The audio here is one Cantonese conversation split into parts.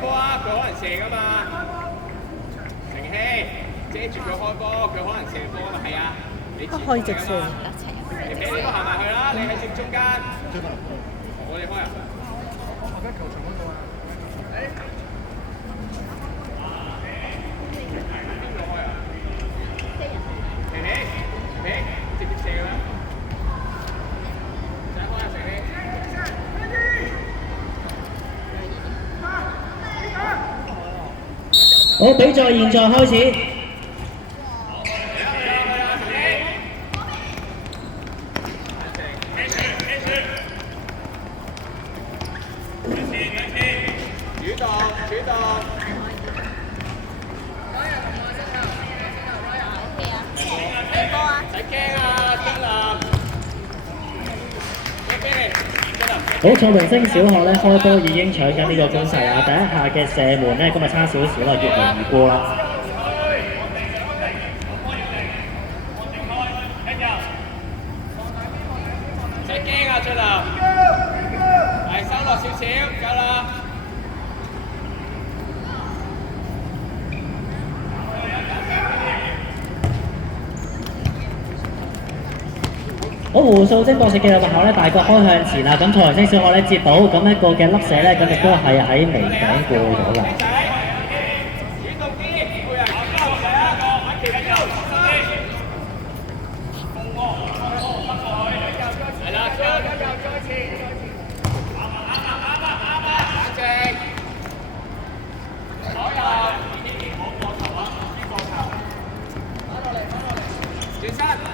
波啊！佢可能射噶嘛。停氣，遮住佢開波，佢可能射波嘛。係啊，你接開直線。你俾你都行埋去啦，你喺正中間。我哋開啊！好，比賽現在開始。好，蔡榮升小學咧開波已經搶緊呢個攻勢啊！第一下嘅射門咧，今日差少少啦，越嚟越過啦。唔使驚啊，俊林，係收落少少，夠啦。好，胡素貞博士紀律學校咧大角開向前啦，咁蔡榮升小學咧接到咁一個嘅粒射咧，咁亦都係喺眉頂過咗啦。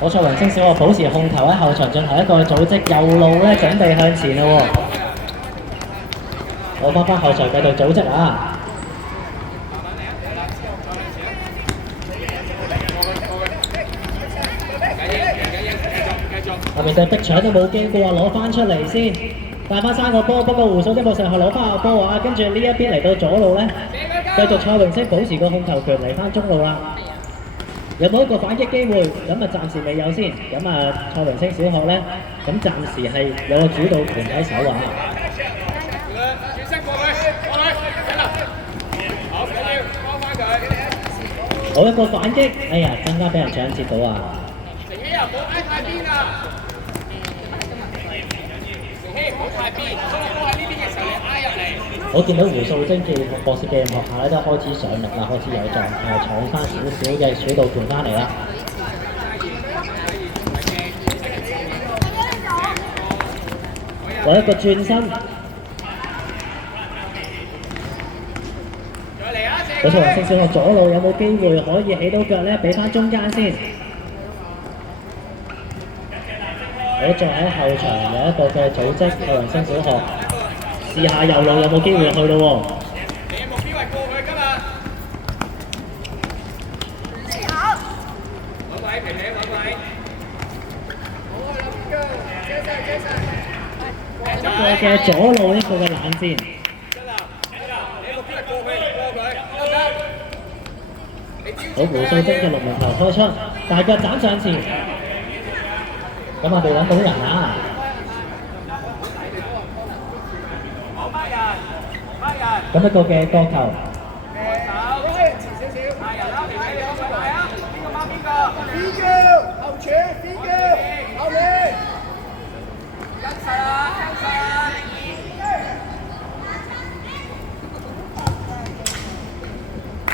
好，蔡榮升小學保持控球喺後場進行一個組織，右路咧準備向前咯喎。好，翻後場繼續組織啊！後面對逼搶都冇經過啊，攞翻出嚟先，帶翻3個波。不過胡素貞博士學攞翻個波啊，跟住呢一邊嚟到左路咧，繼續蔡榮升保持個控球權嚟翻中路啦。有冇一個反擊機會？咁啊暫時未有先。咁啊蔡榮升小學咧，咁暫時係有個主導權喺手啊。好，一個反擊，哎呀，更加俾人搶截到啊！成希啊，唔好挨太邊啊！成希唔好太邊，當個波喺呢邊嘅時候，你挨入嚟。我見到胡素貞嘅博士嘅學校咧都開始上力啦，開始有狀態，搶翻少少嘅主導權翻嚟啦。我一個轉身，好，蔡榮升小學左路有冇機會可以起到腳咧？俾翻中間先。好，再喺後場有一個嘅組織，蔡榮升小學試下右路有冇機會去咯喎。你嘅目標係過去㗎嘛？揾位，平平揾位。一個嘅左路，一個嘅冷戰。好，胡素貞嘅6名球開出，大腳斬上前，咁啊未揾到人啊！咁一個嘅角球。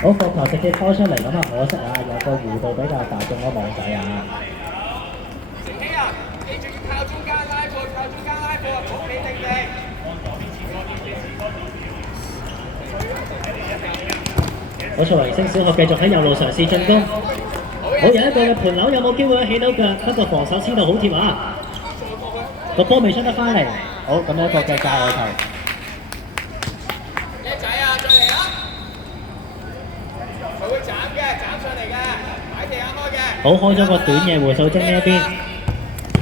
好，角球直接拖出嚟，咁啊可惜啊，有個弧度比較大，中咗網仔啊！成希啊，記住要靠中間拉波，靠中間拉波，唔好企定定。好，蔡榮升小學繼續喺右路嘗試進攻。好，有一個嘅盤扭有冇機會起到腳？不過防守黐到好貼啊！個波未出得翻嚟。好，咁一個嘅界外球。叻仔啊，再嚟啊！佢會斬嘅，斬上嚟嘅，擺地下開嘅。好，開咗個短嘅胡素貞呢一邊。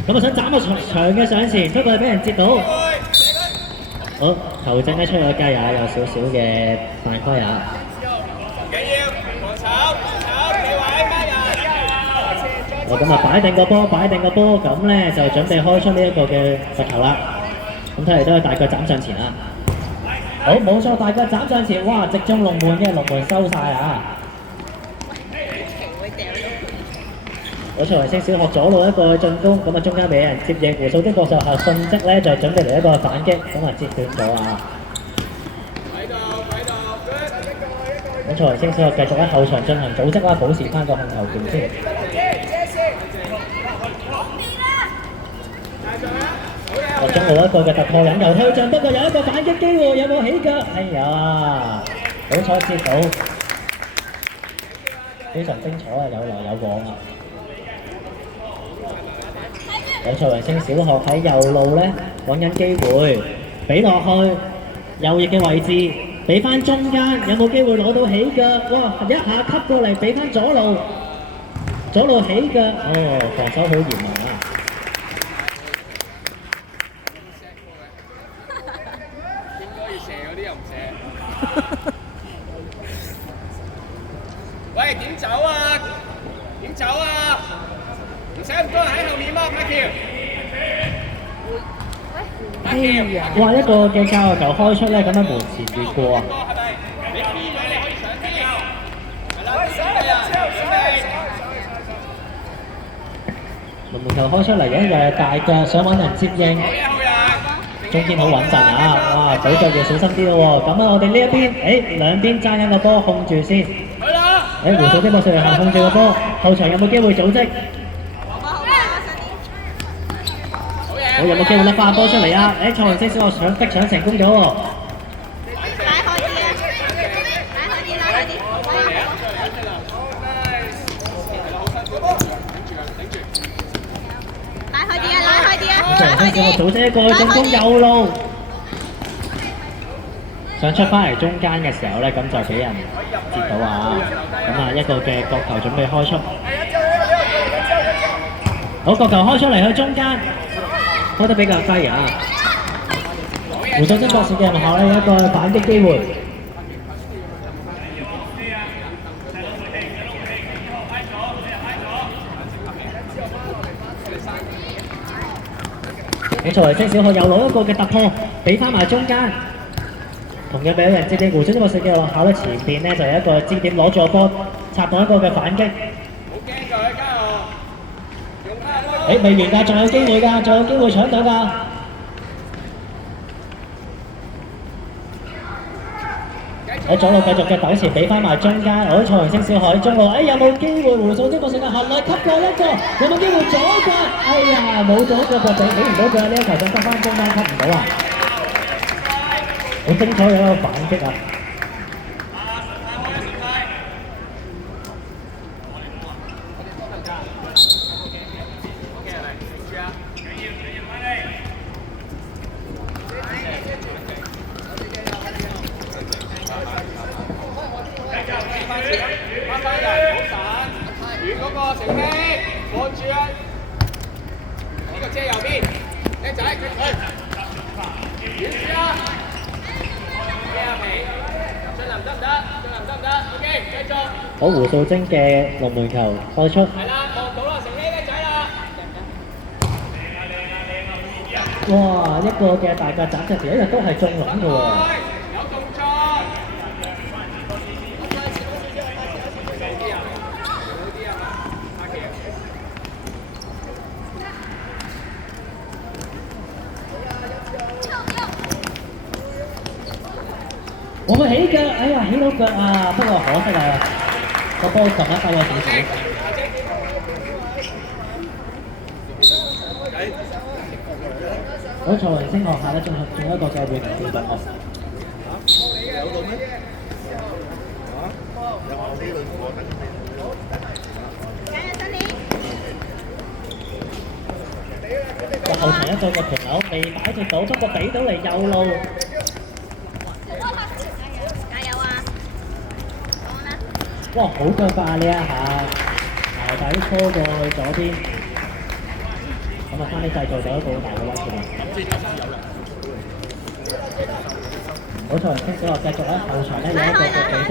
咁啊想斬個長嘅上前，不過係俾人截到。好，球證咧出咗雞啊，有少少嘅犯規啊。好，咁啊擺定個波，咁咧就準備開出呢一個嘅罰球啦。咁睇嚟都係大腳斬上前啦。好冇錯，大腳斬上前，哇！直中龍門嘅龍門收晒啊！好彩維星小學左路一個進攻，咁啊中間俾人接應，胡素的國際學校迅即咧就準備嚟一個反擊，咁啊截斷咗啊！好彩維星小學繼續喺後場進行組織啦，保持翻個控球權先。中路一個嘅突破引球推進，不過有一個反擊機會，有冇起腳？哎呀，好彩接到，非常精彩啊！有來有往啊！有蔡維星小學喺右路咧揾緊機會，俾落去右翼嘅位置，俾翻中間，有冇機會攞到起腳？哇！一下吸過嚟，俾翻左路起腳，哦，防守好嚴密啊！應該要射嗰啲又唔射。喂，點走啊？點走啊？唔使咁多人喺後面嘛，柏橋。哎呀！哇！一個嘅交球開出咧，咁樣門前越過啊！你邊位你可以上啲？係啦，準備。門球開出嚟嘅又係大腳，想揾人接應。中堅好穩陣啊！哇，舉腳要小心啲咯喎。咁啊，我哋呢一邊，兩邊爭緊個波控住先。胡素的博士嚟行控住個波，後場有冇機會組織？好，有冇機會甩翻波出嚟啊？蔡維星小學搶成功咗喎。蔡維星小學組織一個進攻右路，想出翻嚟中間嘅時候咧，咁就俾人截到啊！咁啊，一個嘅角球準備開出，好角球開出嚟去中間，開得比較低啊！胡素的博士嘅學校咧有一個反擊機會。好，蔡維星小學又攞一個嘅突破，俾翻埋中間。同樣俾人接應胡素的博士嘅學校咧，前邊咧就有一個支點攞住個波，插到一個嘅反擊。冇驚佢，加油！未完㗎，仲有機會㗎，仲有機會搶到㗎。喺左路繼續嘅糾纏，俾翻埋中間。好，蔡維星小學喺中路，有冇機會胡素的博士嘅行內吸過一個？有冇機會左腳？哎呀，冇咗個腳，俾唔到腳，呢一球想得翻中間吸唔到啊！好精彩嘅一個反擊啊！遠嗰個成飛，望住啊！呢個遮右邊，靚仔，遠住啊！遮下皮，進林得唔得？進林得唔得 ？OK， 繼續。好，胡素貞嘅龍門球開出。係啦，望到啦，成飛靚仔啦！哇！一個嘅大腳斬隻條，一日都係中籠嘅喎。有動作。我會起腳，哎呀，起到腳啊！不過可惜啊，個波撳得低咗少少。好，蔡維星學校咧仲有一個嘅會員調動學。有到咩？有冇呢類過等？個後場一個嘅盤口未擺脫到，不過俾到嚟右路。哇！好腳法啊！呢一下，但係都拖過去左邊，咁啊，翻啲製造咗一個好大嘅威脅。好彩，星小學繼續喺後場咧有一個嘅組織，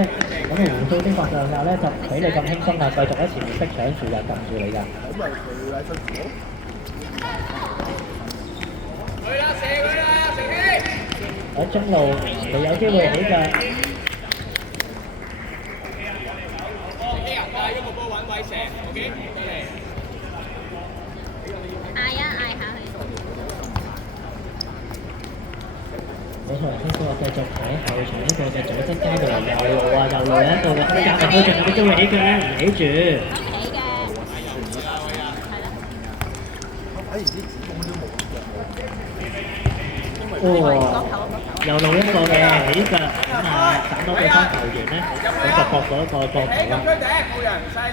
咁啊胡素的國際學校咧就唔俾你咁輕鬆啊，繼續喺前面逼搶住又撳住你㗎。咁咪佢喺出邊咯？去啦，射佢啦，成希！喺中路未有機會起腳，機啊，帶咗個波揾位射，OK，過嚟。嗌啊嗌下佢。冇錯，先小學繼續喺後場呢個嘅組織交過嚟右路啊，右路有一個嘅空間，但佢仲有冇機會起腳咧？唔起住。起嘅。係啦。睇完啲子宮都冇腳。右路一個嘅起腳，咁啊斬到對方球員咧，咁就搏咗一個角球咁啦。區頂冇人，唔使呢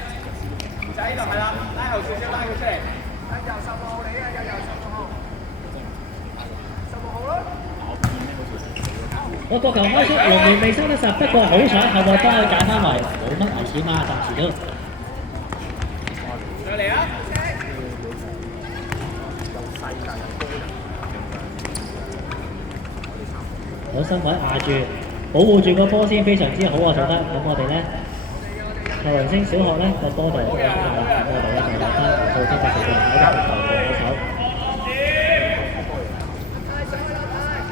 度係啦，拉後少少，拉佢出嚟。由15號嚟啊，由15號。15號咯。個角球開出，龍門未收得實，不過好彩後衞幫佢解翻圍，冇乜危險啊，暫時都。再嚟啊！有身位壓住，保護住個波先，非常之好啊，做得。咁我哋咧，後榮星小學咧個波就啱啦，咁我哋咧就落翻到即係4個人喺度投球嘅手。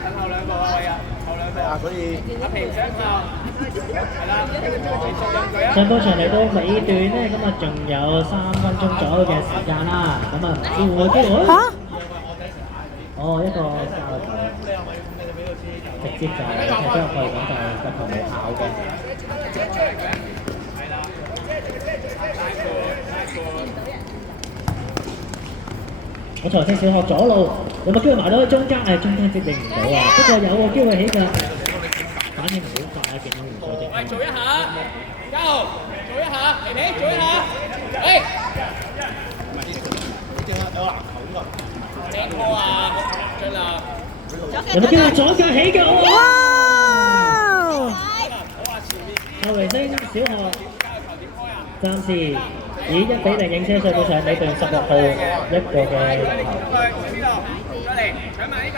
等後兩步啊，喂啊，後兩步。係啊，所以阿平上球，係啦，持續入佢啊！上半場嚟到尾段咧，咁啊仲有3分鐘左右嘅時間啦，咁啊唔知會唔會機會？哦，一個教球。直接就踢咗入去，咁就個球冇拗嘅。我財星小學左路有冇機會埋到去中間？中間接應唔到啊！不過有個機會起腳，反應好快啊！見到元素隻。喂，做一下，加豪，做一下，皮皮，做一下，誒。正波啊，進啦！有冇機會左腳起腳？哇！後榮星小學暫時以1-0影車上半場尾段16號一個嘅入球。再嚟，搶埋呢球。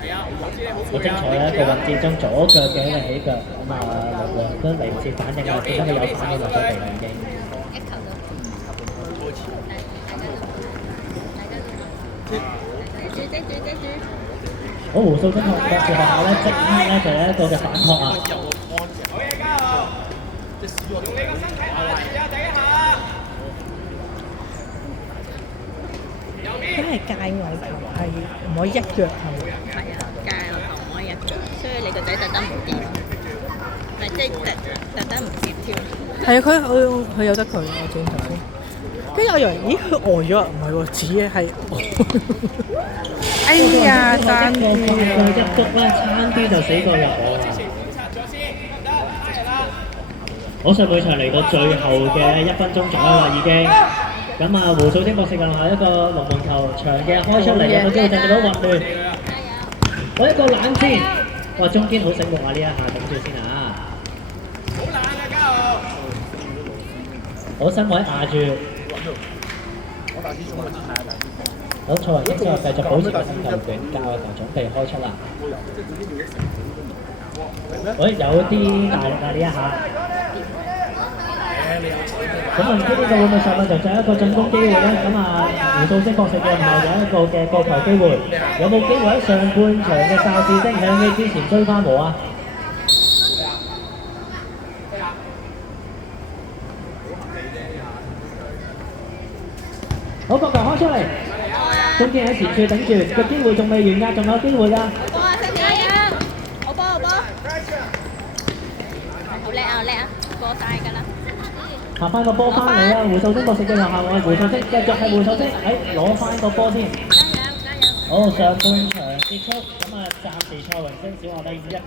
係啊，好精彩啊！一個混戰中左腳嘅一個起腳，咁啊力量都嚟唔切反應啊！見到佢有反應落咗地啦已經。好，胡素中學國士學校咧，即刻咧就有一個嘅反撲啊！好嘢，加豪！用你個身體嚟試下第一下。右邊。真係界位球係唔可以一腳投。係啊，界落頭唔可以一腳，所以你個仔特登唔掂，咪即係特登唔接跳。係啊，佢有得佢，我見頭先。跟住我以為，咦佢呆咗啊？唔係喎，似嘅係。哎呀，爭啲啊！一谷咧，差啲就死過入我。好上半場嚟到最後嘅1分鐘左右啦，已經。咁啊，胡素星博士嘅下一個龍門球長嘅開出嚟，有冇機會製造到混亂？我一個冷箭，哇！中堅好醒目啊！呢一下頂住先啊！好冷啊，加豪！好身位壓住。好，蔡雲英之後繼續保持個身球短，教嘅球準備開出啦。喂，有啲大力啊！呢一下。咁唔知呢個會唔會上半場就係一個進攻機會咧？咁啊，胡素星博士嘅後有一個嘅角球機會，有冇機會喺上半場嘅哨士聲響起之前追翻和啊？好，角球開出嚟，中堅喺前處頂住，個機會仲未完㗎，仲有機會㗎。波啊，星仔啊！好波好波！好叻啊好叻啊！過晒㗎啦！下翻個波翻嚟啊！胡素星博士嘅學校啊，胡素星繼續係胡素星，攞翻個波先。加油加油！好，上半場結束，咁啊暫時蔡榮星小學咧以1-0